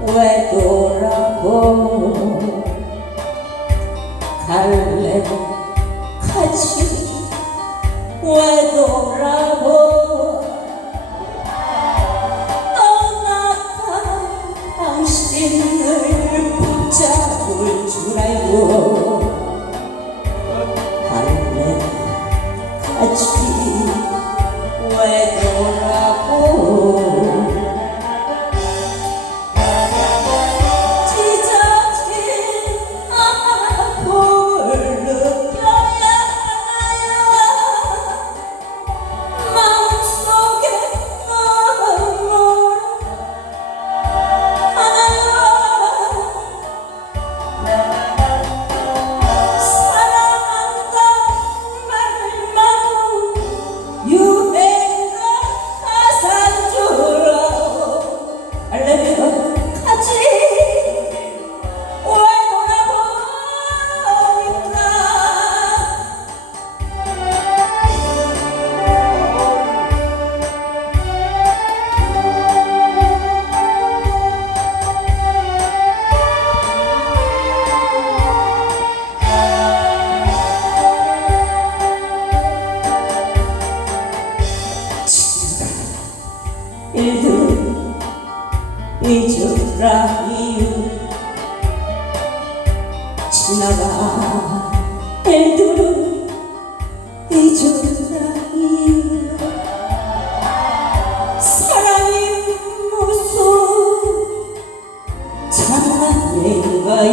왜 돌아보. 갈래? 같이 왜 돌아보. 떠나간 당신을 붙잡을 줄 알고 갈래? 같이 왜 돌아 잊으라 이유. 지나가 일들은 잊으라 이유. 사랑이 무슨 장난인가요